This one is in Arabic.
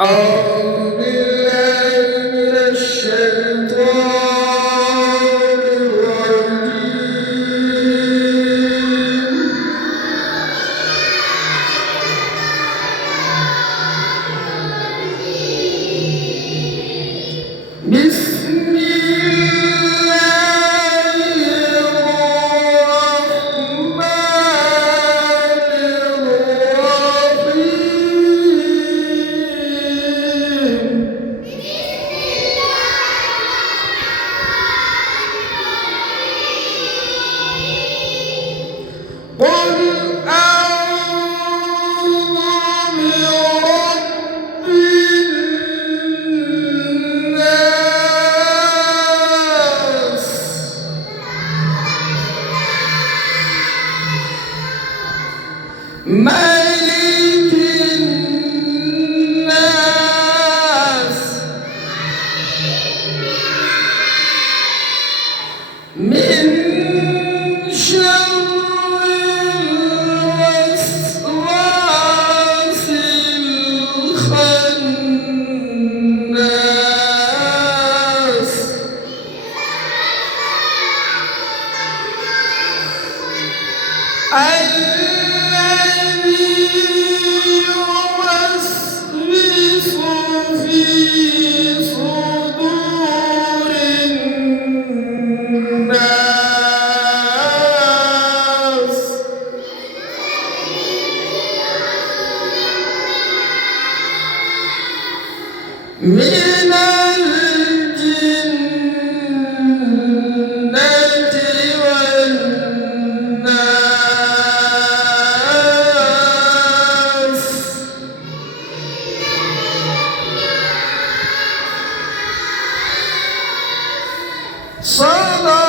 أعوذ بالله من الشيطان الرجيم. بسم الله الرحمن الرحيم. قل أعوذ برب الناس ملك الناس من شر الوسواس الخناس الذي يوسوس في صدور الناس من الجنة والناس. صدق